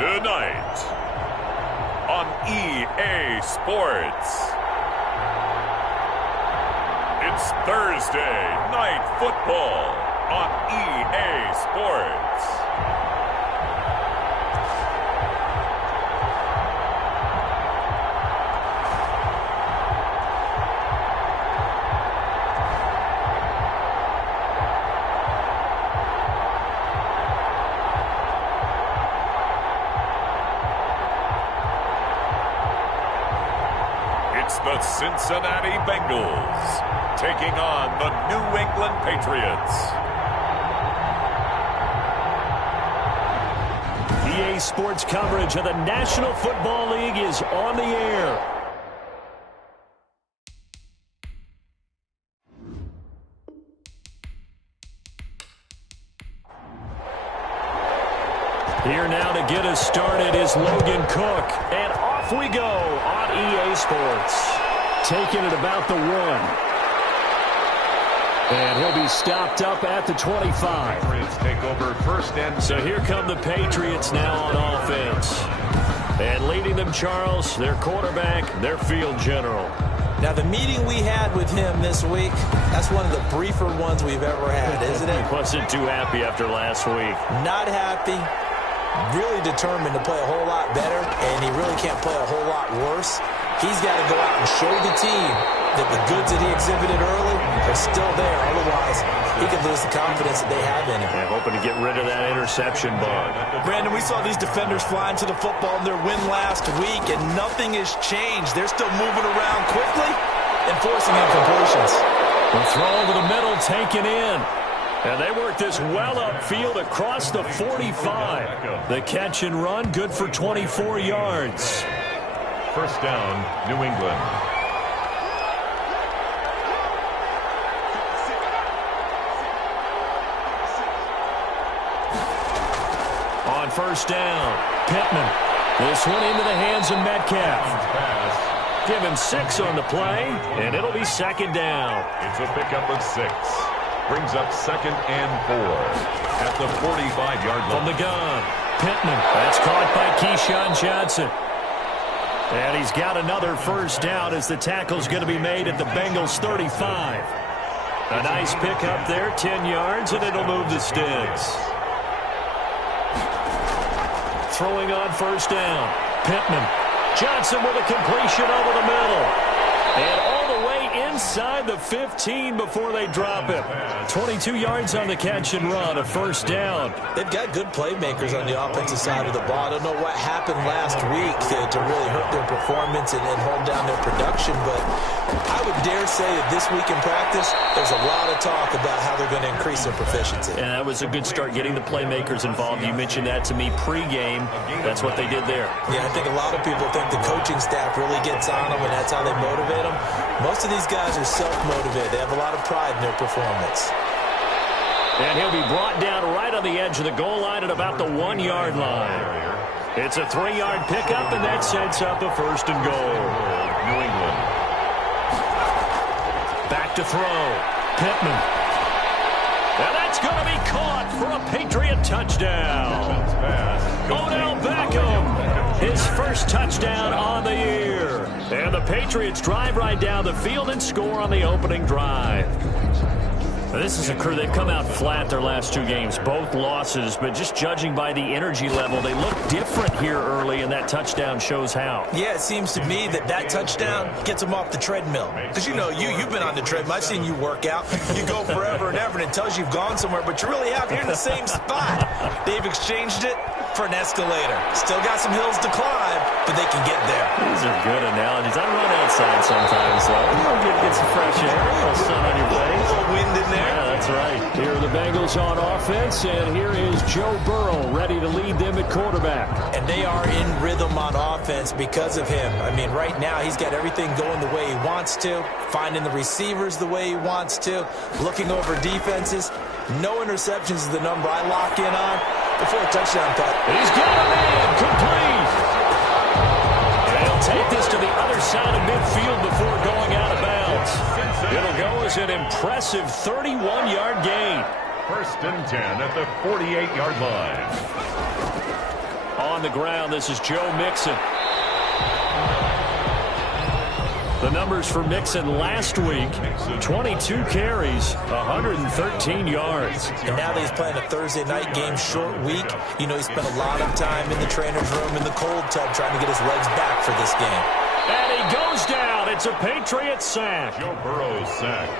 Tonight on EA Sports, it's Thursday Night Football on EA Sports. The Cincinnati Bengals taking on the New England Patriots. EA Sports coverage of the National Football League is on the air. Here now to get us started is Logan Cook, and off we go on EA Sports. Taking it about the 1. And he'll be stopped up at the 25. Patriots take over first and... So here come the Patriots now on offense. And leading them, Charles, their quarterback, their field general. Now, the meeting we had with him this week, that's one of the briefer ones we've ever had, isn't it? He wasn't too happy after last week. Not happy. Really determined to play a whole lot better, and he really can't play a whole lot worse. He's got to go out and show the team that the goods that he exhibited early are still there. Otherwise, he could lose the confidence that they have in him. Yeah, hoping to get rid of that interception bug. Brandon, we saw these defenders flying to the football in their win last week, and nothing has changed. They're still moving around quickly and forcing incompletions. The throw over the middle taken in. And they work this well upfield across the 45. The catch and run, good for 24 yards. First down, New England. On first down, Pittman. This one into the hands of Metcalf. Give him 6 on the play, and it'll be second down. It's a pickup of 6. Brings up second and 4 at the 45-yard line. From the gun, Pittman. That's caught by Keyshawn Johnson. And he's got another first down as the tackle's going to be made at the Bengals 35. A nice pickup there, 10 yards, and it'll move the sticks. Throwing on first down, Pittman. Johnson with a completion over the middle. And all the way inside the 15 before they drop him. 22 yards on the catch and run, a first down. They've got good playmakers on the offensive side of the ball. I don't know what happened last week to really hurt their performance and hold down their production, but I would dare say that this week in practice, there's a lot of talk about how they're going to increase their proficiency. And that was a good start, getting the playmakers involved. You mentioned that to me pregame. That's what they did there. Yeah, I think a lot of people think the coaching staff really gets on them, and that's how they motivate them. Most of these guys are self-motivated. They have a lot of pride in their performance. And he'll be brought down right on the edge of the goal line at about the 1-yard line. It's a 3-yard pickup, and that sets up a first and goal. New England. Back to throw. Pittman. And that's going to be caught for a Patriot touchdown. Odell Beckham, his first touchdown on the year. And the Patriots drive right down the field and score on the opening drive. This is a crew. They've come out flat their last 2 games, both losses, but just judging by the energy level, they look different here early, and that touchdown shows how. Yeah, it seems to me that touchdown gets them off the treadmill. Because, you know, you've been on the treadmill. I've seen you work out. You go forever and ever, and it tells you you've gone somewhere, but you really have. You're in the same spot. They've exchanged it for an escalator. Still got some hills to climb, but they can get there. These are good analogies. I run outside sometimes, though. Get some fresh air, a little sun on your face. A little wind in there. Yeah, that's right. Here are the Bengals on offense, and here is Joe Burrow ready to lead them at quarterback. And they are in rhythm on offense because of him. I mean, right now he's got everything going the way he wants to, finding the receivers the way he wants to, looking over defenses. No interceptions is the number I lock in on before a touchdown cut. He's got a man complete. And he'll take this to the other side of midfield before going out of bounds. It'll go as an impressive 31-yard gain. First and 10 at the 48-yard line. on the ground. This is Joe Mixon. The numbers for Mixon last week, 22 carries, 113 yards. And now that he's playing a Thursday night game, short week, you know he spent a lot of time in the trainer's room in the cold tub trying to get his legs back for this game. And he goes down. It's a Patriots sack. Joe Burrow's sack.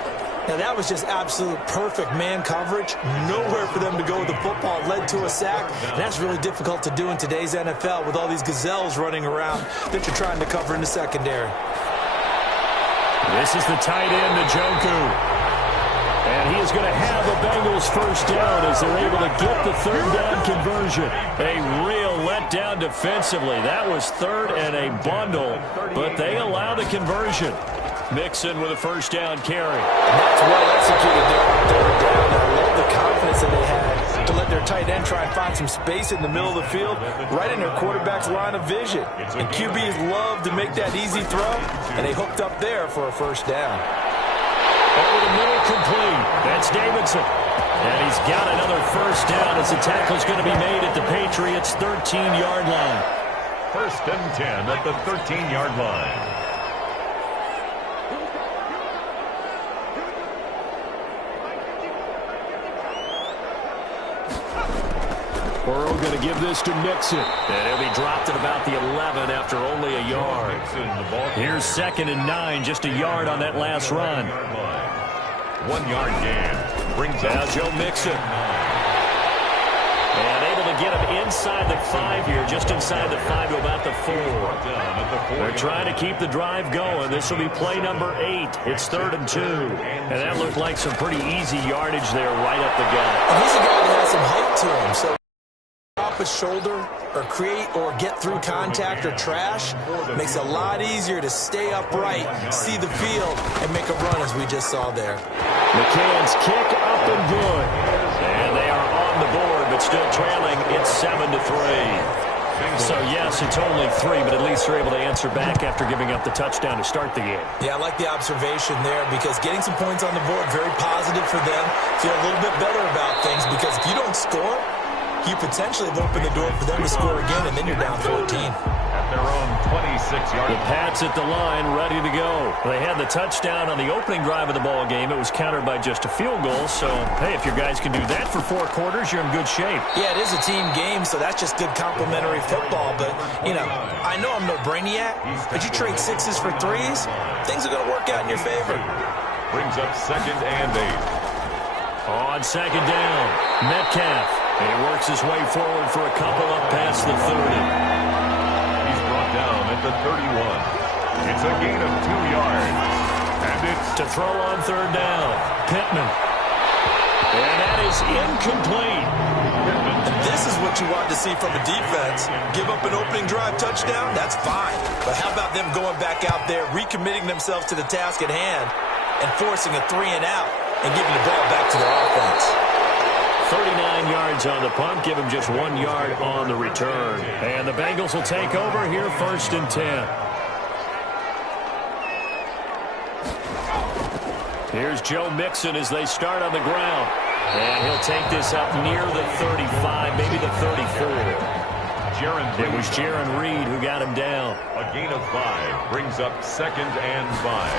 Now that was just absolute perfect man coverage. Nowhere for them to go with the football. It led to a sack. And that's really difficult to do in today's NFL with all these gazelles running around that you're trying to cover in the secondary. This is the tight end, Njoku. And he is going to have the Bengals first down as they're able to get the third down conversion. A real letdown defensively. That was third and a bundle, but they allow the conversion. Mixon with a first down carry. And that's well executed there on third down. I love the confidence that they had to let their tight end try and find some space in the middle of the field, right in their quarterback's line of vision. And QBs love to make that easy throw, and they hooked up there for a first down. Over the middle, complete. That's Davidson. And he's got another first down as the tackle's going to be made at the Patriots' 13-yard line. First and 10 at the 13-yard line. Burrow going to give this to Mixon. And he'll be dropped at about the 11 after only a yard. Here's 2nd and 9, just a yard on that last run. 1 yard gain. Brings out Joe Mixon. And able to get him inside the 5 here, just inside the 5 to about the 4. They're trying to keep the drive going. This will be play number 8. It's 3rd and 2. And that looked like some pretty easy yardage there right up the gut. And he's a guy that has some height to him, so off his shoulder or create or get through contact or trash makes it a lot easier to stay upright, see the field, and make a run as we just saw there. McCann's kick up and good. And they are on the board, but still trailing. It's 7-3. So, yes, it's only 3, but at least they're able to answer back after giving up the touchdown to start the game. Yeah, I like the observation there because getting some points on the board, very positive for them. Feel a little bit better about things because if you don't score, you potentially have opened the door for them to score again, and then you're down 14. At their own 26-yard. The Pats at the line, ready to go. They had the touchdown on the opening drive of the ball game. It was countered by just a field goal. So, hey, if your guys can do that for 4 quarters, you're in good shape. Yeah, it is a team game, so that's just good complimentary football. But, you know, I know I'm no brainiac, but you trade 6s for 3s, things are going to work out in your favor. Brings up 2nd and 8. On 2nd down, Metcalf. He works his way forward for a couple up past the 30. He's brought down at the 31. It's a gain of 2 yards. And it's to throw on 3rd down. Pittman. And that is incomplete. And this is what you want to see from a defense. Give up an opening drive touchdown, that's fine. But how about them going back out there, recommitting themselves to the task at hand, and forcing a 3 and out, and giving the ball back to their offense. 39 yards on the punt, give him just 1 yard on the return. And the Bengals will take over here, 1st and 10. Here's Joe Mixon as they start on the ground. And he'll take this up near the 35, maybe the 34. It was Jaron Reed who got him down. A gain of 5 brings up 2nd and 5.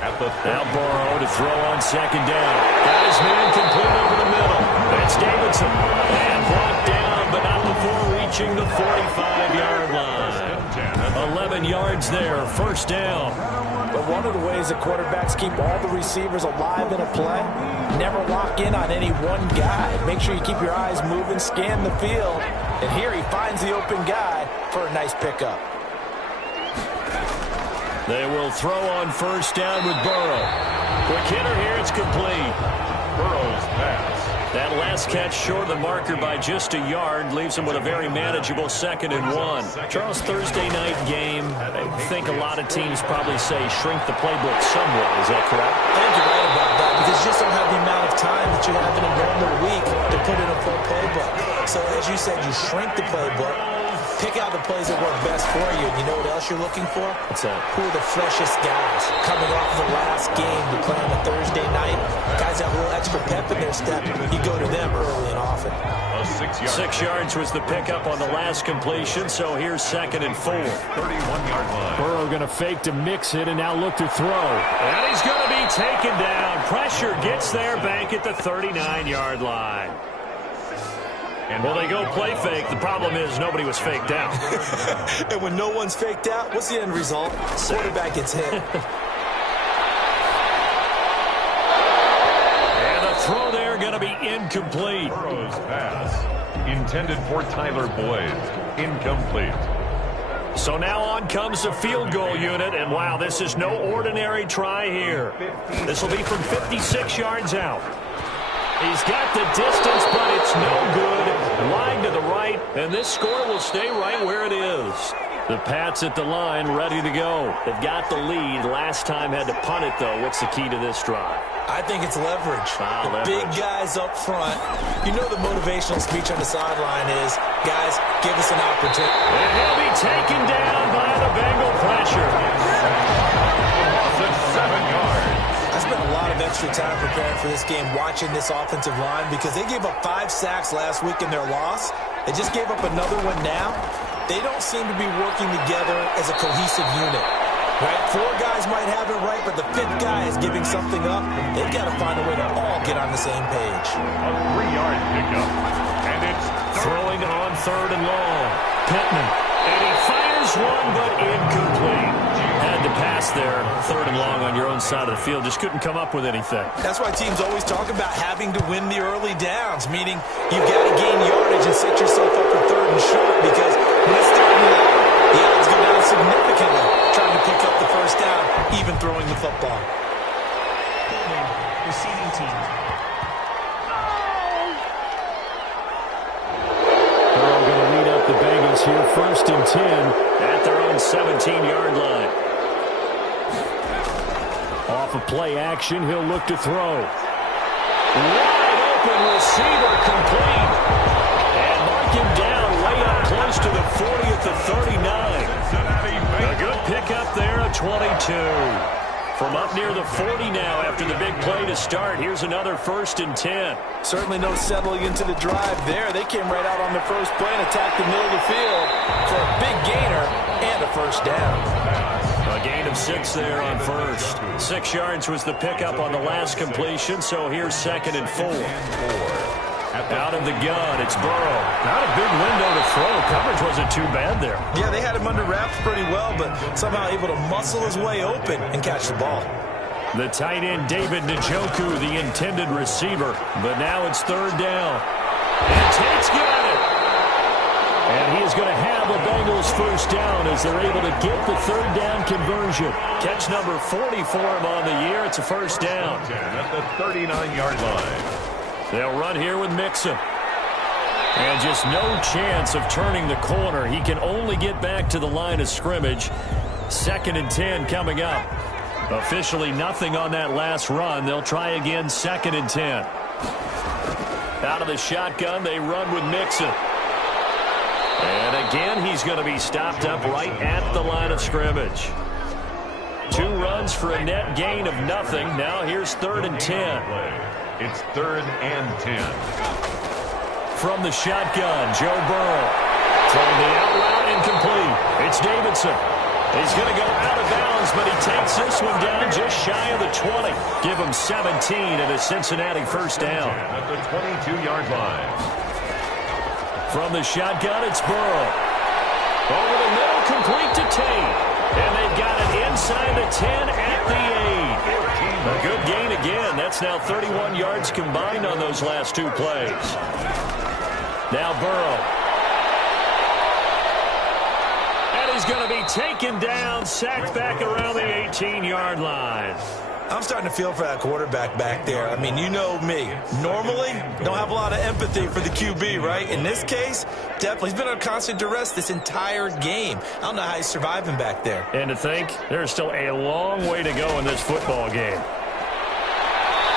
At the now Burrow to throw on 2nd down. Got his man complete over the middle. That's Davidson. And brought down, but not before reaching the 45-yard line. 11 yards there, 1st down. But one of the ways that quarterbacks keep all the receivers alive in a play, never lock in on any one guy. Make sure you keep your eyes moving, scan the field. And here he finds the open guy for a nice pickup. They will throw on 1st down with Burrow. Quick hitter here, it's complete. Burrow's pass. That last catch short of the marker by just a yard leaves him with a very manageable 2nd and 1. Charles, Thursday night game, I think a lot of teams probably say shrink the playbook somewhat. Is that correct? I think you're right about that because you just don't have the amount of time that you have in a normal week to put in a full playbook. So as you said, you shrink the playbook, Pick out the plays that work best for you. And you know what else you're looking for? What's that? Who are the freshest guys coming off the last game to play on a Thursday night? Guys have a little extra pep in their step. You go to them early and often. 6 yards was the pickup on the last completion, so here's 2nd and 4. 31-yard line. Burrow going to fake to mix it and now look to throw. And he's going to be taken down. Pressure gets there, bank at the 39-yard line. Well, they go play fake. The problem is nobody was faked out. And when no one's faked out, what's the end result? Quarterback gets hit. And the throw there going to be incomplete. Burrow's pass intended for Tyler Boyd. Incomplete. So now on comes the field goal unit, and wow, this is no ordinary try here. This will be from 56 yards out. He's got the distance, but it's no good. Line to the right, and this score will stay right where it is. The Pats at the line, ready to go. They've got the lead. Last time had to punt it, though. What's the key to this drive? I think it's leverage. Big guys up front. You know the motivational speech on the sideline is, guys, give us an opportunity. And he'll be taken down by the Bengal pressure. That's 7 yards. I spent a lot of extra time preparing for this game watching this offensive line because they gave up 5 sacks last week in their loss. They just gave up another one now. They don't seem to be working together as a cohesive unit. Right? 4 guys might have it right, but the 5th guy is giving something up. They've got to find a way to all get on the same page. A 3-yard pickup. And it's Throwing on 3rd and long. Pittman. And he fires one, but incomplete. Had to pass there. 3rd and long on your own side of the field. Just couldn't come up with anything. That's why teams always talk about having to win the early downs, meaning you've got to gain yardage and set yourself up for 3rd and short because when it's 3rd and long, the odds go down significantly trying to pick up the first down, even throwing the football. Receiving team. Burrow going to lead up the Bengals here. 1st and 10 at their own 17-yard line. Off of play action, he'll look to throw. Wide open receiver complete. And mark him down way up close to the 40 at the 39. A good pickup there, a 22. From up near the 40 now after the big play to start. Here's another 1st and 10. Certainly no settling into the drive there. They came right out on the first play and attacked the middle of the field for a big gainer and a first down. A gain of 6 there on 1st. 6 yards was the pickup on the last completion, so here's 2nd and 4. Out of the gun, it's Burrow. Not a big window to throw. Coverage wasn't too bad there. Yeah, they had him under wraps pretty well, but somehow able to muscle his way open and catch the ball. The tight end, David Njoku, the intended receiver. But now it's 3rd down. And Tate's got it. And he is going to have a Bengals first down as they're able to get the 3rd down conversion. Catch number 40 for him on the year. It's a first down. at the 39-yard line. They'll run here with Mixon. And just no chance of turning the corner. He can only get back to the line of scrimmage. 2nd and 10 coming up. Officially nothing on that last run. They'll try again 2nd and 10. Out of the shotgun, they run with Mixon. And again, he's going to be stopped up right at the line of scrimmage. 2 runs for a net gain of nothing. Now here's 3rd and 10. It's 3rd and 10. From the shotgun, Joe Burrow. From the out route, incomplete. It's Davidson. He's going to go out of bounds, but he takes this one down just shy of the 20. Give him 17 and a Cincinnati first down. At the 22-yard line. From the shotgun, it's Burrow. Over the middle, complete to Tate. And they've got it inside the 10 at the 8. A good gain again. That's now 31 yards combined on those last 2 plays. Now Burrow. And he's going to be taken down, sacked back around the 18-yard line. I'm starting to feel for that quarterback back there. I mean, you know me. Normally, don't have a lot of empathy for the QB, right? In this case, definitely. He's been under constant duress this entire game. I don't know how he's surviving back there. And to think, there's still a long way to go in this football game.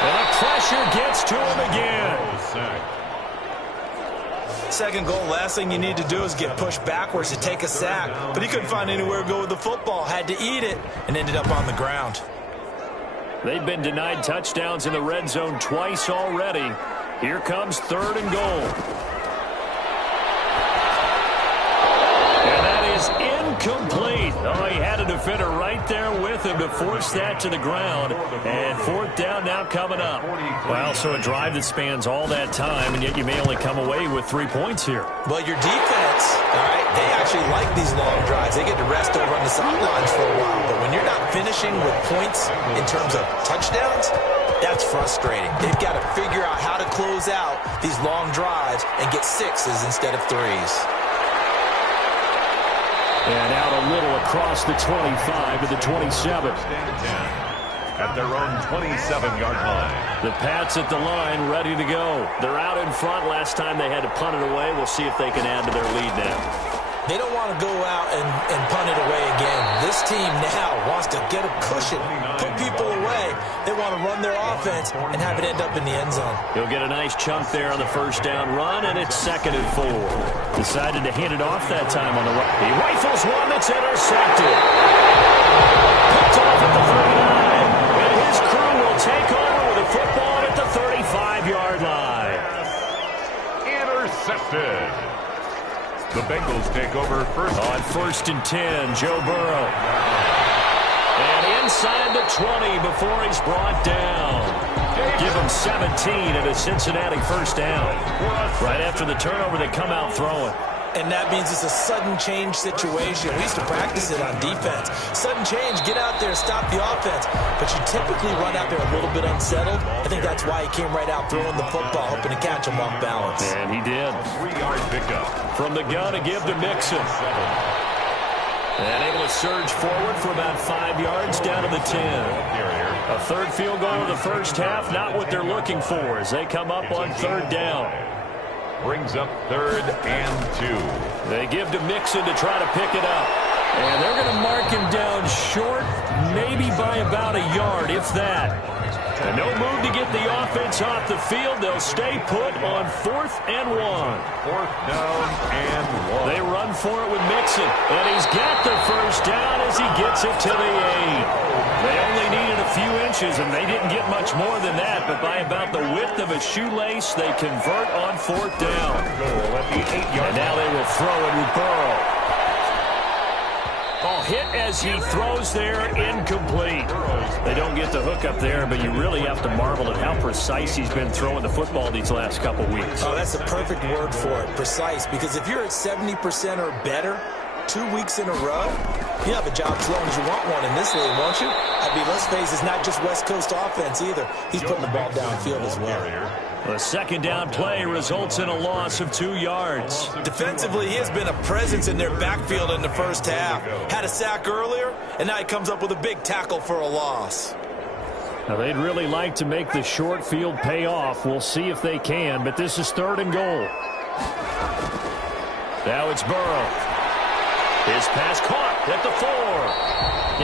And the pressure gets to him again. Second goal, last thing you need to do is get pushed backwards to take a sack. But he couldn't find anywhere to go with the football, had to eat it, and ended up on the ground. They've been denied touchdowns in the red zone twice already. Here comes 3rd and goal. And that is incomplete. Oh, he had a defender right there with him to force that to the ground. And 4th down now coming up. Well, so a drive that spans all that time, and yet you may only come away with 3 points here. Well, your defense, all right, they actually like these long drives. They get to rest over on the sidelines for a while. But when you're not finishing with points in terms of touchdowns, that's frustrating. They've got to figure out how to close out these long drives and get 6s instead of 3s. And out a little across the 25 to the 27. At their own 27-yard line. The Pats at the line, ready to go. They're out in front. Last time they had to punt it away. We'll see if they can add to their lead now. They don't want to go out and punt it away again. This team now wants to get a cushion, put people away. They want to run their offense and have it end up in the end zone. He'll get a nice chunk there on the 1st down run, and it's 2nd and 4. Decided to hand it off that time on the right. He rifles one that's intercepted. Picked off at the 39. And his crew will take over with the football at the 35-yard line. Intercepted. The Bengals take over first. On 1st and 10, Joe Burrow. And inside the 20 before he's brought down. Give him 17 at a Cincinnati 1st down. Right after the turnover, they come out throwing. And that means it's a sudden change situation. We used to practice it on defense. Sudden change, get out there, stop the offense. But you typically run out there a little bit unsettled. I think that's why he came right out throwing the football, hoping to catch him off balance. And he did. 3-yard pickup. From the gun to give to Mixon. And able to surge forward for about 5 yards down to the 10. A 3rd field goal in the 1st half, not what they're looking for as they come up on 3rd down. Brings up 3rd and 2. They give to Mixon to try to pick it up. And they're going to mark him down short, maybe by about a yard, if that. And no move to get the offense off the field. They'll stay put on 4th and 1. 4th down and 1. They run for it with Mixon. And he's got the 1st down as he gets it to the 8. They only needed a few inches, and they didn't get much more than that. But by about the width of a shoelace, they convert on 4th down. And now they will throw it with Burrow. Oh, hit as he throws there, incomplete. They don't get the hook up there, but you really have to marvel at how precise he's been throwing the football these last couple weeks. Oh, that's the perfect word for it, precise. Because if you're at 70% or better 2 weeks in a row, you have a job as long as you want one in this league, won't you? I mean, let's face it, it's not just West Coast offense either. He's putting the ball downfield as well. The 2nd down play results in a loss of 2 yards. Defensively, he has been a presence in their backfield in the 1st half. Had a sack earlier, and now he comes up with a big tackle for a loss. Now, they'd really like to make the short field pay off. We'll see if they can, but this is 3rd and goal. Now it's Burrow. His pass caught at the 4.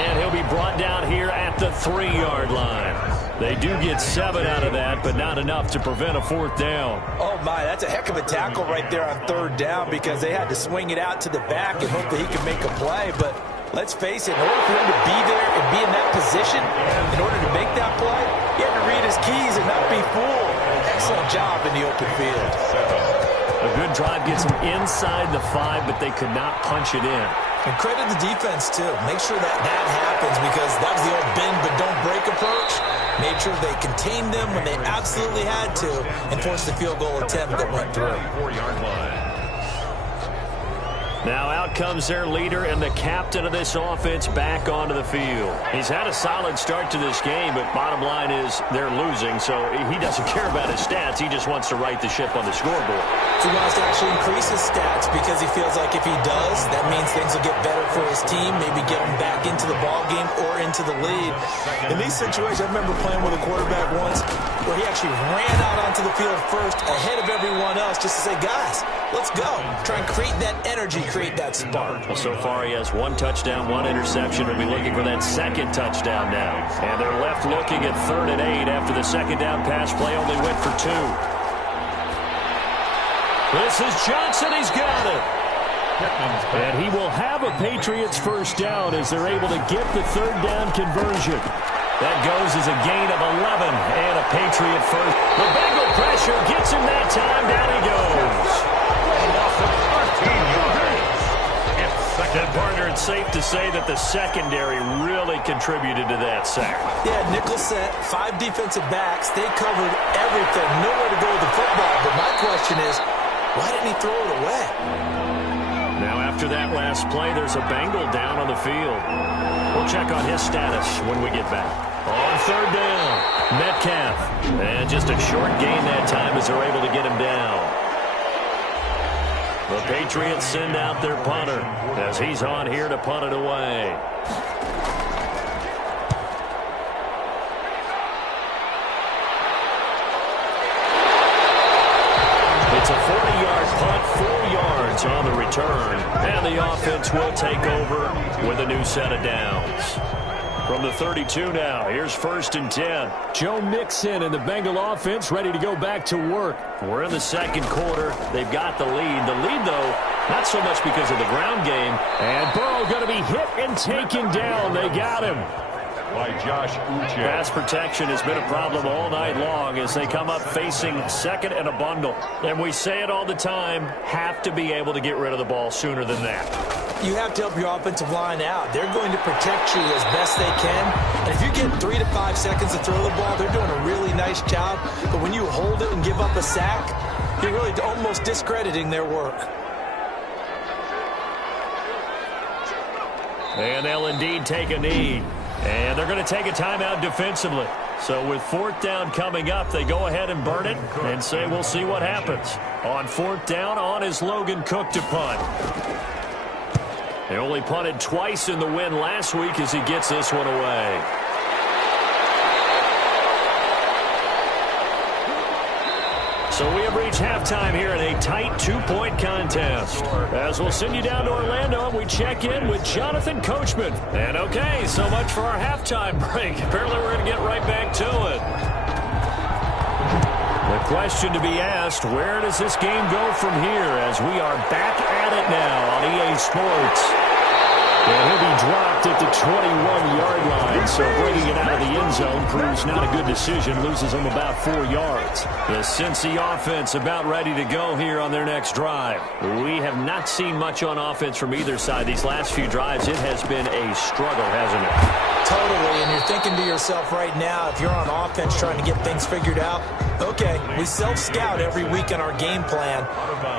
And he'll be brought down here at the 3-yard line. They do get 7 out of that, but not enough to prevent a 4th down. Oh, my, that's a heck of a tackle right there on 3rd down because they had to swing it out to the back and hope that he could make a play. But let's face it, in order for him to be there and be in that position, in order to make that play, he had to read his keys and not be fooled. Excellent job in the open field. A good drive gets them inside the 5, but they could not punch it in. And credit the defense, too. Make sure that that happens because that was the old bend but don't break approach. Made sure they contained them when they absolutely had to and forced the field goal attempt that went through. 4-yard line. Now out comes their leader and the captain of this offense back onto the field. He's had a solid start to this game, but bottom line is they're losing, so he doesn't care about his stats. He just wants to right the ship on the scoreboard. He wants to actually increase his stats because he feels like if he does, that means things will get better for his team, maybe get him back into the ball game or into the lead. In these situations, I remember playing with a quarterback once where he actually ran out onto the field first ahead of everyone else just to say, guys, let's go. Try and create that energy, create that spark. Well, so far he has 1 touchdown, 1 interception. We'll be looking for that 2nd touchdown now. And they're left looking at 3rd and 8 after the 2nd down pass play only went for 2. This is Johnson. He's got it. And he will have a Patriots first down as they're able to get the third down conversion. That goes as a gain of 11 and a Patriot first. The Bengal pressure gets him that time. Down he goes. Loss of 13 yards. And partner, it's safe to say that the secondary really contributed to that sack. Yeah, nickel set, 5 defensive backs. They covered everything. Nowhere to go with the football. But my question is, why didn't he throw it away? Now, after that last play, there's a Bengal down on the field. We'll check on his status when we get back. On third down, Metcalf. And just a short gain that time as they're able to get him down. The Patriots send out their punter as he's on here to punt it away. It's a 40-yard punt, 4 yards on the return, and the offense will take over with a new set of downs. From the 32 now, here's 1st and 10. Joe Mixon and the Bengal offense ready to go back to work. We're in the second quarter. They've got the lead. The lead, though, not so much because of the ground game. And Burrow going to be hit and taken down. They got him. By Josh Uche. Pass protection has been a problem all night long as they come up facing second and a bundle. And we say it all the time, have to be able to get rid of the ball sooner than that. You have to help your offensive line out. They're going to protect you as best they can. And if you get 3 to 5 seconds to throw the ball, they're doing a really nice job. But when you hold it and give up a sack, you're really almost discrediting their work. And they'll indeed take a knee. And they're going to take a timeout defensively. So with 4th down coming up, they go ahead and burn it and say we'll see what happens. On 4th down, on is Logan Cook to punt. They only punted twice in the win last week as he gets this one away. So we have reached halftime here in a tight 2-point contest. As we'll send you down to Orlando, we check in with Jonathan Coachman. And okay, so much for our halftime break. Apparently we're going to get right back to it. The question to be asked, where does this game go from here as we are back at it now on EA Sports? And he'll be dropped at the 21-yard line, so bringing it out of the end zone proves not a good decision, loses him about 4 yards. The Cincy offense about ready to go here on their next drive. We have not seen much on offense from either side these last few drives. It has been a struggle, hasn't it? Totally, and you're thinking to yourself right now, if you're on offense trying to get things figured out, okay, we self-scout every week on our game plan.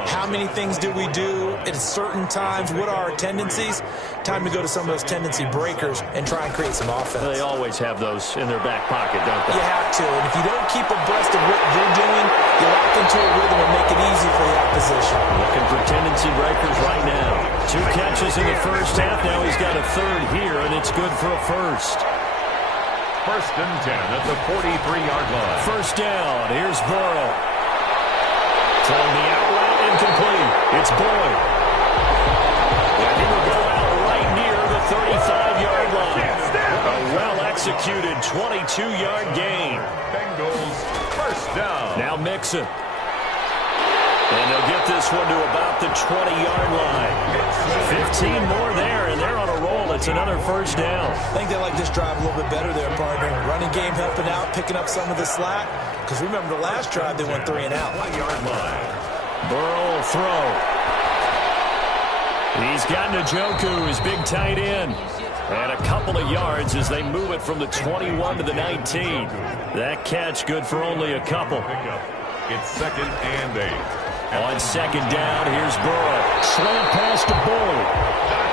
How many things do we do at certain times? What are our tendencies? Time to go to some of those tendency breakers and try and create some offense. They always have those in their back pocket, don't they? You have to, and if you don't keep abreast of what you're doing, you lock into a rhythm and make it easy for the opposition. Looking for tendency breakers right now. 2 catches in the first half. Now he's got a third here, and it's good for a first. 1st and 10 at the 43-yard line. First down. Here's Burrow. Throwing the out route incomplete. It's Boyd. And he will go out right near the 35-yard line. A well-executed 22-yard gain. Bengals first down. Now Mixon. And they'll get this one to about the 20-yard line. 15 more there, and they're on a roll. It's another first down. I think they like this drive a little bit better there, partner. Running game helping out, picking up some of the slack. Because remember, the last drive, they went 3 and out. 1-yard line. Burrow will throw. He's got Njoku, his big tight end. And a couple of yards as they move it from the 21 to the 19. That catch good for only a couple. It's 2nd and 8. On 2nd down, here's Burrow. Slant pass to Boyd.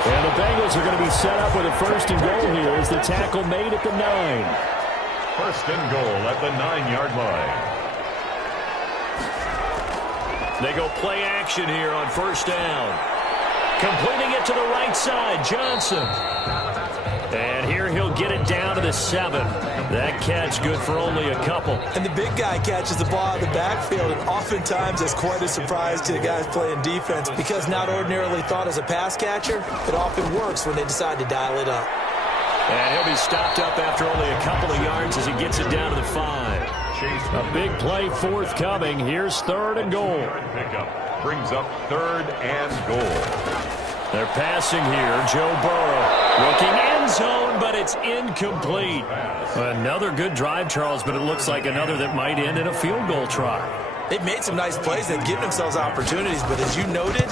And the Bengals are going to be set up with a 1st and goal here as the tackle made at the 9. 1st and goal at the 9-yard line. They go play action here on 1st down. Completing it to the right side, Johnson. And here he'll get it down to the 7. That catch good for only a couple. And the big guy catches the ball out of the backfield, and oftentimes it's quite a surprise to the guys playing defense because not ordinarily thought as a pass catcher, it often works when they decide to dial it up. And he'll be stopped up after only a couple of yards as he gets it down to the 5. A big play forthcoming. Here's 3rd and goal. Brings up 3rd and goal. They're passing here. Joe Burrow looking end zone, but it's incomplete. Another good drive, Charles, but it looks like another that might end in a field goal try. They've made some nice plays. They've given themselves opportunities, but as you noted,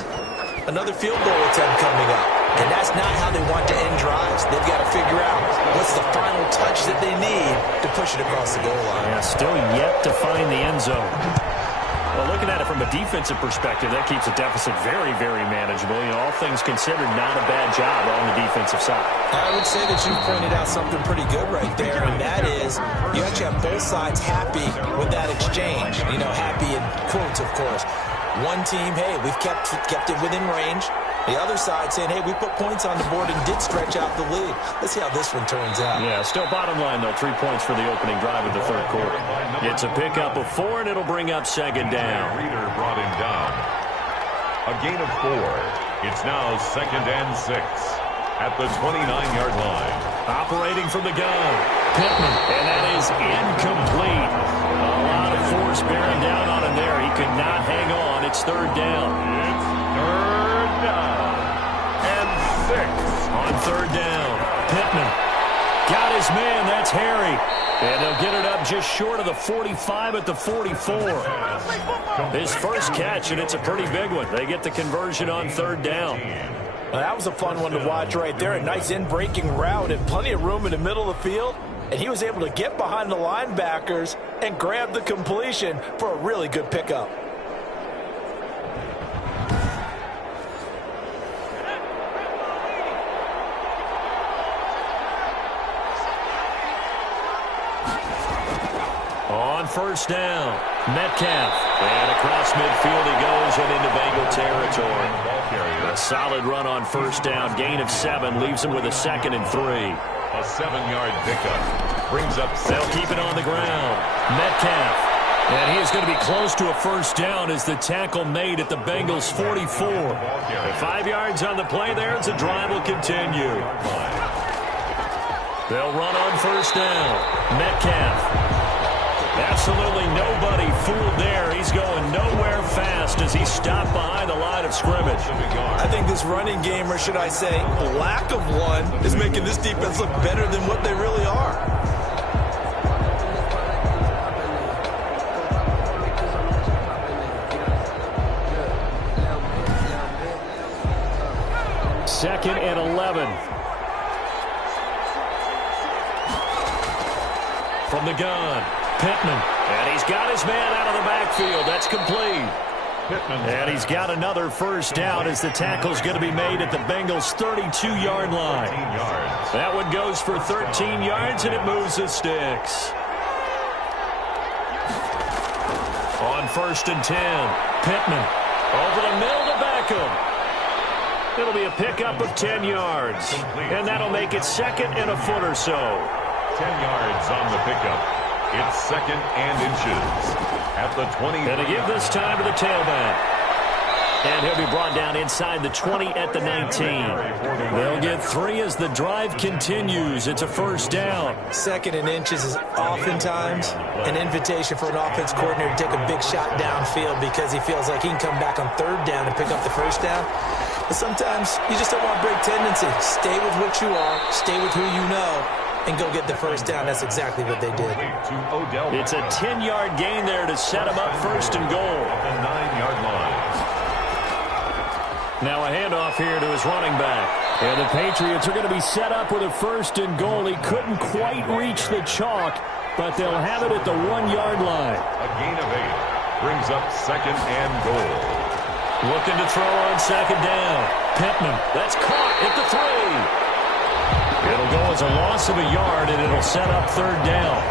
another field goal attempt coming up. And that's not how they want to end drives. They've got to figure out what's the final touch that they need to push it across the goal line. Yeah, still yet to find the end zone. Well, looking at it from a defensive perspective, that keeps the deficit very, very manageable. You know, all things considered, not a bad job on the defensive side. I would say that you pointed out something pretty good right there, and that is you actually have both sides happy with that exchange. You know, happy in quotes, of course. One team, hey, we've kept it within range. The other side saying, hey, we put points on the board and did stretch out the lead. Let's see how this one turns out. Yeah, still bottom line, though. 3 points for the opening drive of the third quarter. It's a pickup of 4, and it'll bring up second down. Reader brought him down. A gain of 4. It's now 2nd and 6 at the 29-yard line. Operating from the gun, Pittman, and that is incomplete. A lot of force bearing down on him there. He could not hang on. It's 3rd down. It's 3rd down and 6. On 3rd down, Pittman got his man. That's Harry. And they'll get it up just short of the 45 at the 44. His first catch, and it's a pretty big one. They get the conversion on 3rd down. Well, that was a fun one to watch right there. A nice in-breaking route and plenty of room in the middle of the field. And he was able to get behind the linebackers and grab the completion for a really good pickup. On 1st down, Metcalf. And across midfield he goes and into Bengal territory. A solid run on 1st down. Gain of 7 leaves him with a 2nd and 3. A 7-yard pickup. Brings up 7. They'll keep it on the ground. Metcalf. And he is going to be close to a 1st down as the tackle made at the Bengals 44. 5 yards on the play there as the drive will continue. They'll run on 1st down. Metcalf. Absolutely nobody fooled there. He's going nowhere fast as he stopped behind the line of scrimmage. I think this running game, or should I say lack of one, is making this defense look better than what they really are. Second and 11. From the gun, Pittman. And he's got his man out of the backfield. That's complete. Pittman. And he's got another 1st down as the tackle's going to be made at the Bengals' 32-yard line. 13 yards. That one goes for 13 yards, and it moves the sticks. On 1st and 10, Pittman. Over the middle to Beckham. It'll be a pickup of 10 yards. And that'll make it 2nd and a foot or so. 10 yards on the pickup. It's 2nd and inches at the 20. And to give this time to the tailback. And he'll be brought down inside the 20 at the 19. They'll get 3 as the drive continues. It's a 1st down. 2nd and inches is oftentimes an invitation for an offense coordinator to take a big shot downfield because he feels like he can come back on 3rd down and pick up the 1st down. But sometimes you just don't want to break tendency. Stay with what you are. Stay with who you know. And go get the 1st down. That's exactly what they did. It's a 10-yard gain there to set him up 1st and goal. The 9-yard line. Now a handoff here to his running back. And the Patriots are going to be set up with a 1st and goal. He couldn't quite reach the chalk, but they'll have it at the 1-yard line. A gain of 8 brings up 2nd and goal. Looking to throw on 2nd down. Pittman. That's caught at the 3. It'll go as a loss of a yard, and it'll set up 3rd down.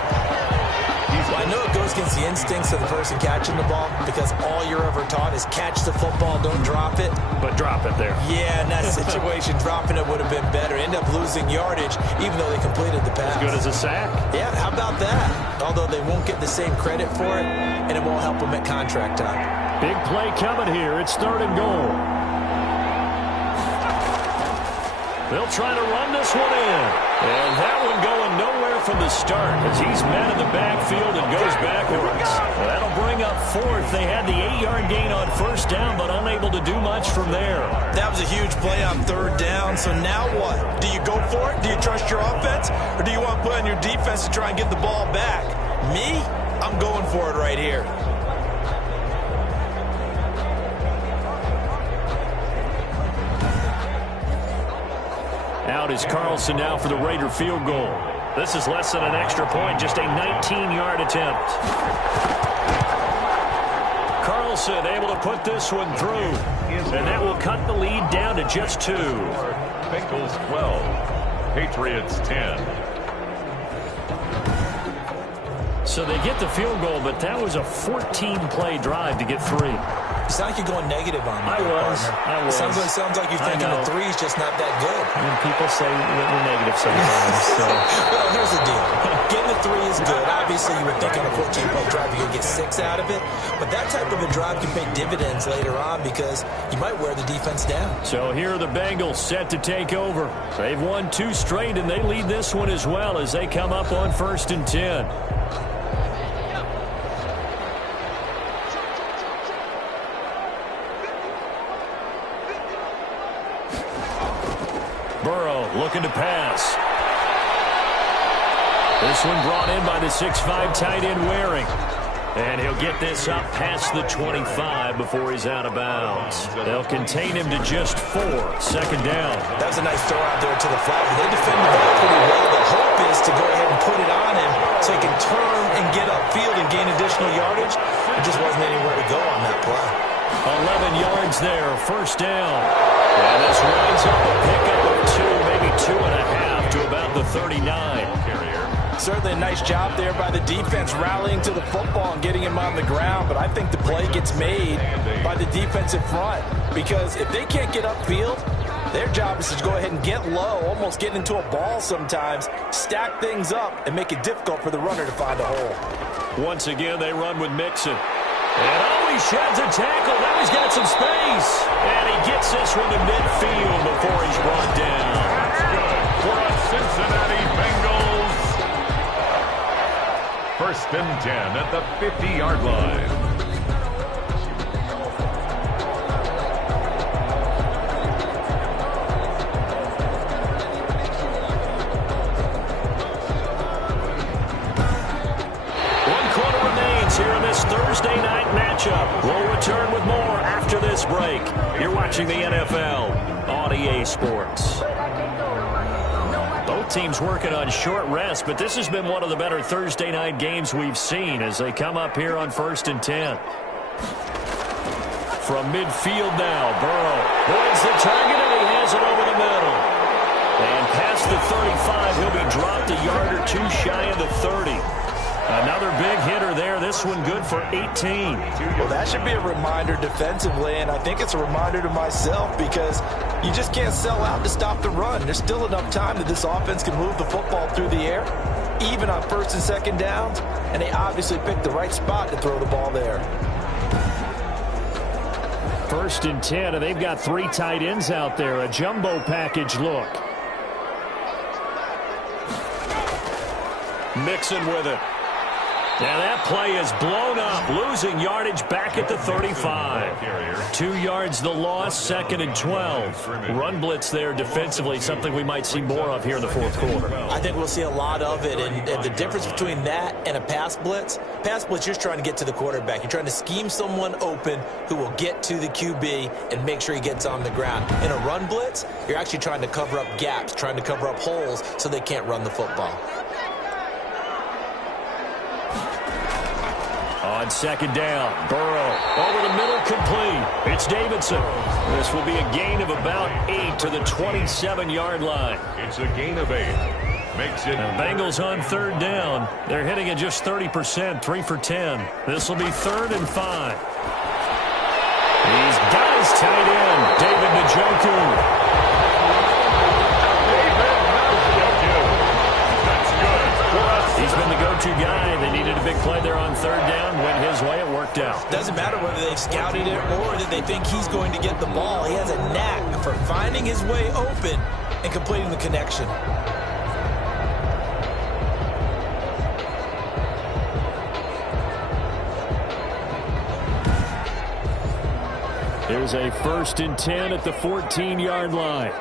Well, I know it goes against the instincts of the person catching the ball because all you're ever taught is catch the football, don't drop it. But drop it there. Yeah, in that situation, dropping it would have been better. End up losing yardage, even though they completed the pass. As good as a sack. Yeah, how about that? Although they won't get the same credit for it, and it won't help them at contract time. Big play coming here. It's 3rd and goal. They'll try to run this one in. And that one going nowhere from the start as he's met in the backfield and goes backwards. That'll bring up fourth. They had the 8-yard gain on first down, but unable to do much from there. That was a huge play on third down, so now what? Do you go for it? Do you trust your offense? Or do you want to put on your defense to try and get the ball back? Me? I'm going for it right here. Out is Carlson now for the Raider field goal. This is less than an extra point, just a 19-yard attempt. Carlson able to put this one through, and that will cut the lead down to just 2. Bengals 12, Patriots 10. So they get the field goal, but that was a 14-play drive to get 3. You sound like you're going negative on me. I was. Sounds like you're thinking the 3 is just not that good. I mean, people say we're negative sometimes. So. Well, here's the deal. Getting a 3 is good. Obviously, you would think on a 14-play drive you're going to get 6 out of it. But that type of a drive can pay dividends later on because you might wear the defense down. So here are the Bengals set to take over. They've won 2 straight, and they lead this one as well as they come up on 1st and 10. Looking to pass. This one brought in by the 6'5" tight end Waring. And he'll get this up past the 25 before he's out of bounds. They'll contain him to just 4. 2nd down. That was a nice throw out there to the flat. They defended that pretty well. The hope is to go ahead and put it on him so he can turn and get upfield and gain additional yardage. There just wasn't anywhere to go on that play. 11 yards there, 1st down. And this winds up a pickup of 2, maybe 2.5 to about the 39. Certainly a nice job there by the defense rallying to the football and getting him on the ground, but I think the play gets made by the defensive front because if they can't get upfield, their job is to go ahead and get low, almost get into a ball sometimes, stack things up, and make it difficult for the runner to find a hole. Once again, they run with Mixon. And he sheds a tackle. Now he's got some space. And he gets this one to midfield before he's brought down. That's good for a Cincinnati Bengals. 1st and 10 at the 50-yard line. Here in this Thursday night matchup. We'll return with more after this break. You're watching the NFL on EA Sports. Both teams working on short rest, but this has been one of the better Thursday night games we've seen as they come up here on 1st and 10. From midfield now, Burrow avoids the target, and he has it over the middle. And past the 35, he'll be dropped a yard or 2 shy of the 30. Another big hitter there. This one good for 18. Well, that should be a reminder defensively, and I think it's a reminder to myself because you just can't sell out to stop the run. There's still enough time that this offense can move the football through the air, even on 1st and 2nd downs, and they obviously picked the right spot to throw the ball there. 1st and 10, and they've got 3 tight ends out there. A jumbo package look. Mixon with it. Now that play is blown up, losing yardage back at the 35. 2 yards the loss, 2nd and 12. Run blitz there defensively, something we might see more of here in the 4th quarter. I think we'll see a lot of it, and the difference between that and a pass blitz, you're just trying to get to the quarterback. You're trying to scheme someone open who will get to the QB and make sure he gets on the ground. In a run blitz, you're actually trying to cover up gaps, trying to cover up holes so they can't run the football. On 2nd down, Burrow over the middle, complete. It's Davidson. This will be a gain of about 8 to the 27-yard line. It's a gain of 8. Makes it. The Bengals on 3rd down. They're hitting at just 30%, 3 for 10. This will be 3rd and 5. He's got his tight end, David Njoku. He's been the go-to guy. They needed a big play there on 3rd down. Went his way. It worked out. Doesn't matter whether they've scouted it or that they think he's going to get the ball. He has a knack for finding his way open and completing the connection. is a 1st and 10 at the 14-yard line.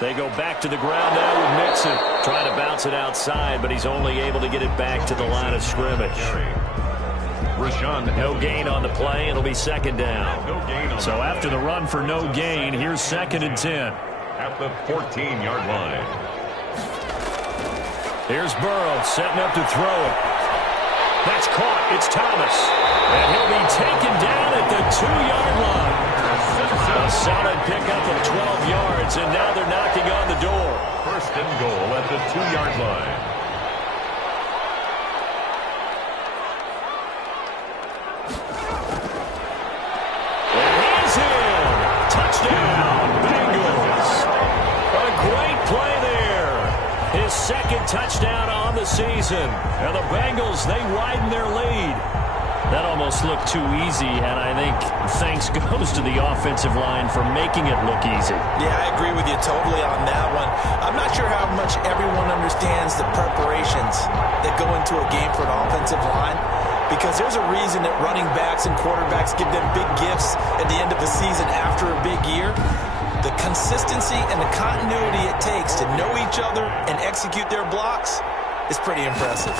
They go back to the ground now with Mixon. Trying to bounce it outside, but he's only able to get it back to the line of scrimmage. No gain on the play. It'll be 2nd down. So after the run for no gain, here's 2nd and 10. At the 14-yard line. Here's Burrow setting up to throw it. That's caught. It's Thomas. And he'll be taken down at the 2-yard line. A solid pickup of 12 yards, and now they're knocking on the door. 1st and goal at the 2-yard line. And he's in. Touchdown, Bengals. A great play there. His 2nd touchdown on the season. And the Bengals, they widen their lead. That almost looked too easy, and I think thanks goes to the offensive line for making it look easy. Yeah, I agree with you totally on that one. I'm not sure how much everyone understands the preparations that go into a game for an offensive line, because there's a reason that running backs and quarterbacks give them big gifts at the end of the season after a big year. The consistency and the continuity it takes to know each other and execute their blocks is pretty impressive.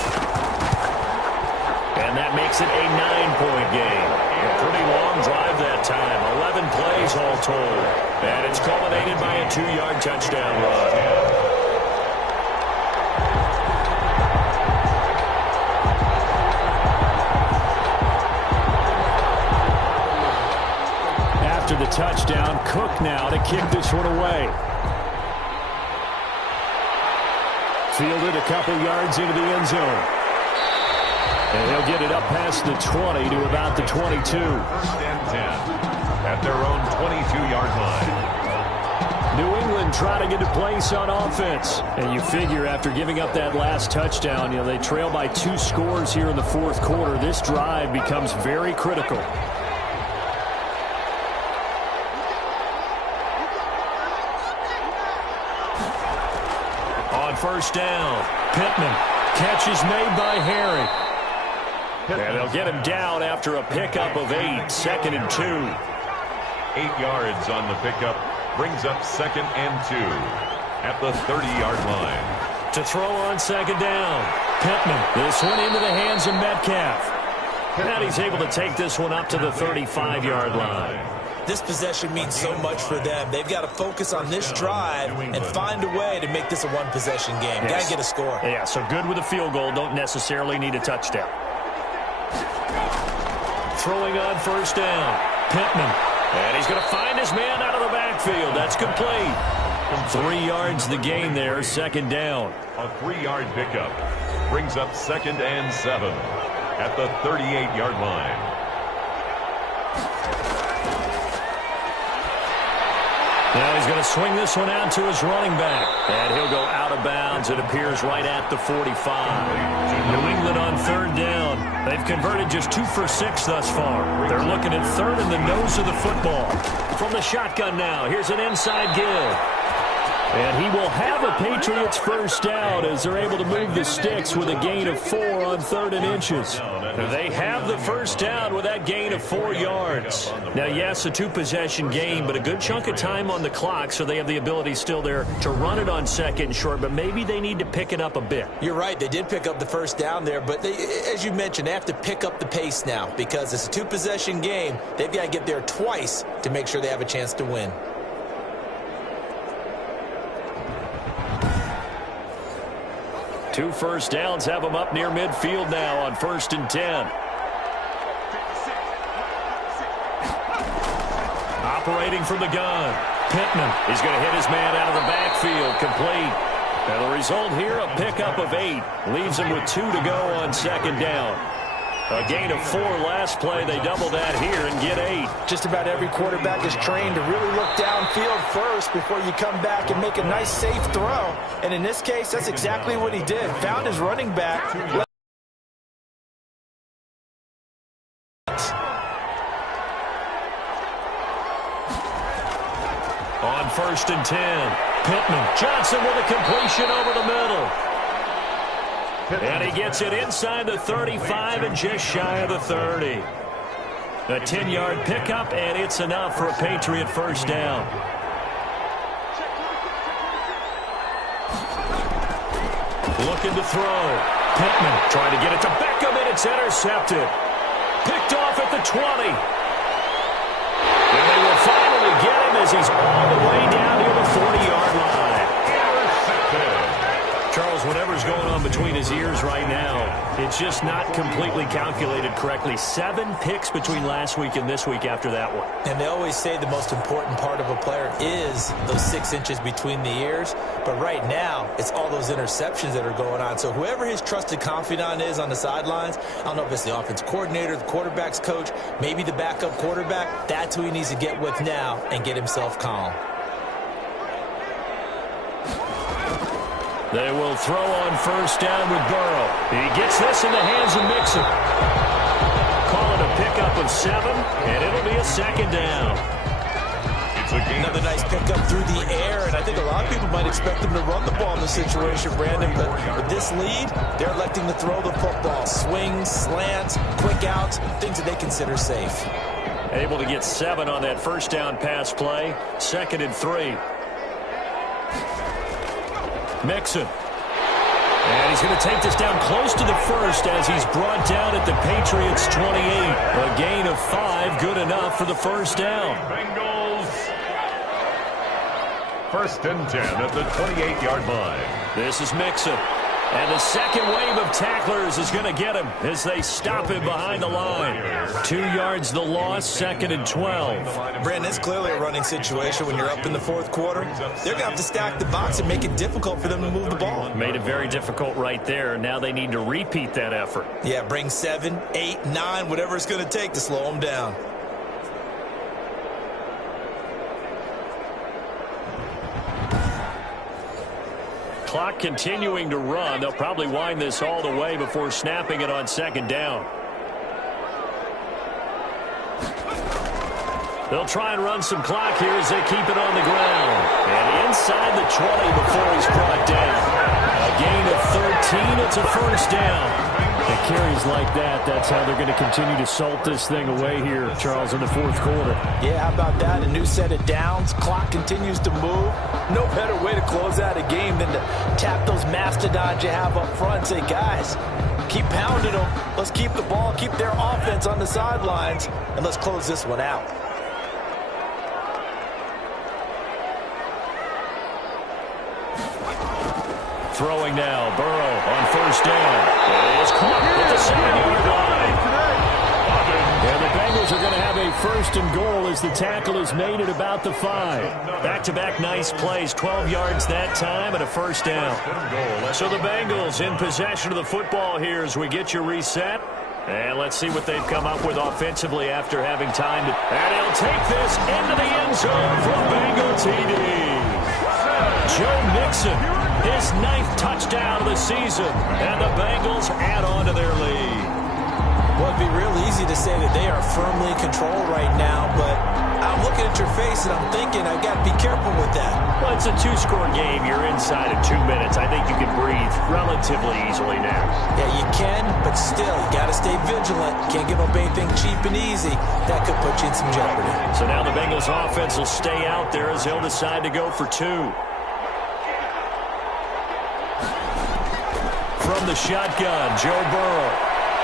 And that makes it a 9-point game. A pretty long drive that time. 11 plays all told. And it's culminated by a 2-yard touchdown run. After the touchdown, Cook now to kick this one away. Fielded a couple yards into the end zone. And he'll get it up past the 20 to about the 22. 1st and 10 at their own 22-yard line. New England trying to get a place on offense. And you figure after giving up that last touchdown, they trail by 2 scores here in the 4th quarter. This drive becomes very critical. On 1st down, Pittman. Catch is made by Harry. And they'll get him down after a pickup of 8. 2nd and 2. 8 yards on the pickup. Brings up 2nd and 2 at the 30-yard line. To throw on 2nd down. Pittman. This one into the hands of Metcalf. And he's able to take this one up to the 35-yard line. This possession means so much for them. They've got to focus on this drive and find a way to make this a one-possession game. Yes. Got to get a score. Yeah, so good with a field goal. Don't necessarily need a touchdown. Throwing on 1st down. Pittman. And he's going to find his man out of the backfield. That's complete. 3 yards the gain there. 2nd down. A 3-yard pickup. Brings up 2nd and 7 at the 38-yard line. Now he's going to swing this one out to his running back. And he'll go out of bounds. It appears right at the 45. New England on 3rd down. They've converted just 2 for 6 thus far. They're looking at 3rd in the nose of the football. From the shotgun now, here's an inside give. And he will have a Patriots 1st down as they're able to move the sticks with a gain of 4 on 3rd and inches. They have the 1st down with that gain of 4 yards. Now, yes, a 2-possession game, but a good chunk of time on the clock, so they have the ability still there to run it on 2nd and short, but maybe they need to pick it up a bit. You're right. They did pick up the 1st down there, but as you mentioned, they have to pick up the pace now because it's a 2-possession game. They've got to get there twice to make sure they have a chance to win. Two 1st downs have them up near midfield now on 1st and 10. Operating from the gun. Pittman. He's going to hit his man out of the backfield. Complete. And the result here, a pickup of 8. Leaves him with 2 to go on 2nd down. A gain of 4 last play. They double that here and get 8. Just about every quarterback is trained to really look downfield first before you come back and make a nice, safe throw. And in this case, that's exactly what he did. Found his running back. On 1st and 10, Pittman. Johnson with a completion over the middle. And he gets it inside the 35 and just shy of the 30. A 10-yard pickup, and it's enough for a Patriot first down. Looking to throw. Pittman trying to get it to Beckham, and it's intercepted. Picked off at the 20. And they will finally get him as he's all the way down near the 40-yard line. Charles, whatever's going on between his ears right now, it's just not completely calculated correctly. 7 picks between last week and this week after that one. And they always say the most important part of a player is those 6 inches between the ears. But right now, it's all those interceptions that are going on. So whoever his trusted confidant is on the sidelines, I don't know if it's the offense coordinator, the quarterback's coach, maybe the backup quarterback, that's who he needs to get with now and get himself calm. They will throw on first down with Burrow. He gets this in the hands of Mixon. Call it a pickup of 7, and it'll be a second down. Another nice pickup through the air, and I think a lot of people might expect them to run the ball in this situation, Brandon, but with this lead, they're electing to throw the football. Swings, slants, quick outs, things that they consider safe. Able to get 7 on that first down pass play. 2nd and 3. Mixon. And he's going to take this down close to the first as he's brought down at the Patriots' 28. A gain of 5, good enough for the first down. Bengals. 1st and 10 at the 28-yard line. This is Mixon. And the second wave of tacklers is going to get him as they stop him behind the line. 2 yards the loss, 2nd and 12. Brandon, it's clearly a running situation when you're up in the 4th quarter. They're going to have to stack the box and make it difficult for them to move the ball. Made it very difficult right there. Now they need to repeat that effort. Yeah, bring 7, 8, 9, whatever it's going to take to slow them down. Clock continuing to run. They'll probably wind this all the way before snapping it on 2nd down. They'll try and run some clock here as they keep it on the ground. And inside the 20 before he's brought down. A gain of 13. It's a first down. At carries like that, that's how they're going to continue to salt this thing away here, Charles, in the 4th quarter. Yeah, how about that? A new set of downs. Clock continues to move. No better way to close out a game than to tap those mastodons you have up front and say, guys, keep pounding them. Let's keep the ball, keep their offense on the sidelines, and let's close this one out. Throwing now, Burrow on first down. It is caught at the 7-yard line. And the Bengals are going to have a 1st and goal as the tackle is made at about the 5. Back-to-back nice plays, 12 yards that time and a first down. So the Bengals in possession of the football here as we get you reset. And let's see what they've come up with offensively after having time to... And he'll take this into the end zone for a Bengal TD. Joe Mixon, his 9th touchdown of the season, and the Bengals add on to their lead. Well, it'd be real easy to say that they are firmly in control right now, but I'm looking at your face and I'm thinking I've got to be careful with that. Well, it's a 2-score game. You're inside of 2 minutes. I think you can breathe relatively easily now. Yeah, you can, but still, you got to stay vigilant. Can't give up anything cheap and easy. That could put you in some jeopardy. So now the Bengals offense will stay out there as they'll decide to go for 2. From the shotgun, Joe Burrow.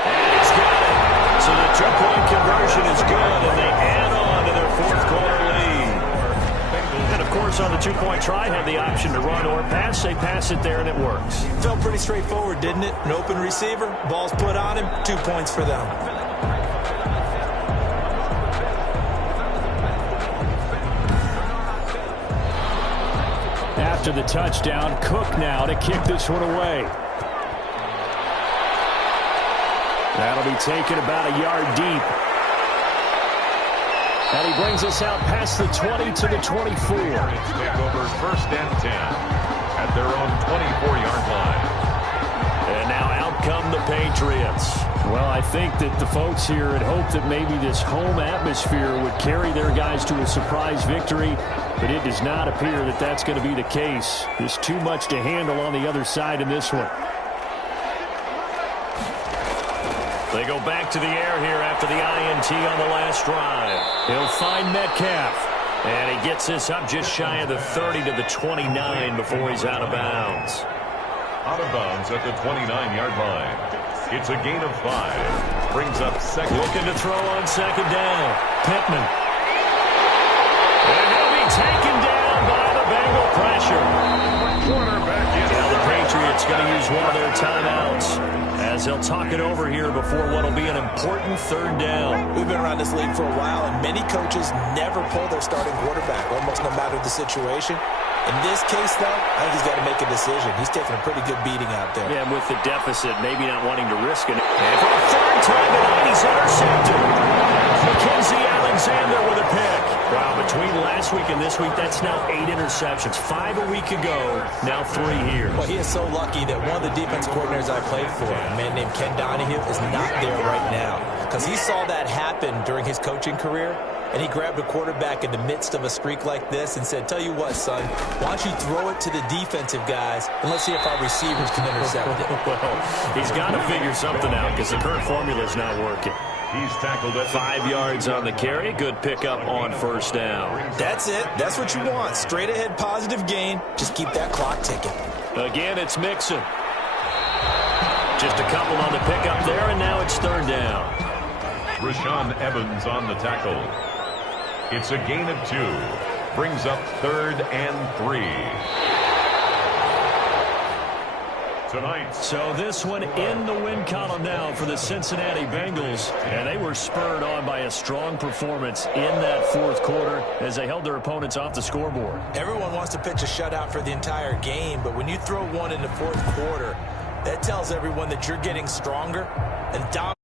And he's got it. So the 2-point conversion is good, and they add on to their 4th quarter lead. And, of course, on the 2-point try, have the option to run or pass. They pass it there, and it works. Felt pretty straightforward, didn't it? An open receiver, ball's put on him, 2 points for them. After the touchdown, Cook now to kick this one away. That'll be taken about a yard deep. And he brings us out past the 20 to the 24. Take over 1st and 10 at their own 24-yard line. And now out come the Patriots. Well, I think that the folks here had hoped that maybe this home atmosphere would carry their guys to a surprise victory, but it does not appear that that's going to be the case. There's too much to handle on the other side in this one. They go back to the air here after the INT on the last drive. He'll find Metcalf. And he gets this up just shy of the 30 to the 29 before he's out of bounds. Out of bounds at the 29-yard line. It's a gain of 5. Brings up second. Looking to throw on second down. Pittman. And he'll be taken down by the Bengal pressure. Quarterback in. Now the Patriots going to use one of their timeouts as they'll talk it over here before what will be an important third down. We've been around this league for a while, and many coaches never pull their starting quarterback, almost no matter the situation. In this case, though, I think he's got to make a decision. He's taking a pretty good beating out there. Yeah, and with the deficit, maybe not wanting to risk it. And for the third time tonight, he's intercepted. Mackenzie Alexander with a pick. Wow, between last week and this week, that's now 8 interceptions. 5 a week ago, now 3 here. Well, he is so lucky that one of the defense coordinators I played for, a man named Ken Donahue, is not there right now. Because he saw that happen during his coaching career, and he grabbed a quarterback in the midst of a streak like this and said, tell you what, son, why don't you throw it to the defensive guys, and let's see if our receivers can intercept it. Well, he's got to figure something out because the current formula is not working. He's tackled at 5 yards on the carry. Good pickup on first down. That's it. That's what you want. Straight ahead positive gain. Just keep that clock ticking. Again, it's Mixon. Just a couple on the pickup there, and now it's third down. Rashaan Evans on the tackle. It's a gain of 2. Brings up 3rd and 3. Tonight. So this one in the win column now for the Cincinnati Bengals. And they were spurred on by a strong performance in that fourth quarter as they held their opponents off the scoreboard. Everyone wants to pitch a shutout for the entire game, but when you throw one in the fourth quarter, that tells everyone that you're getting stronger and dominating.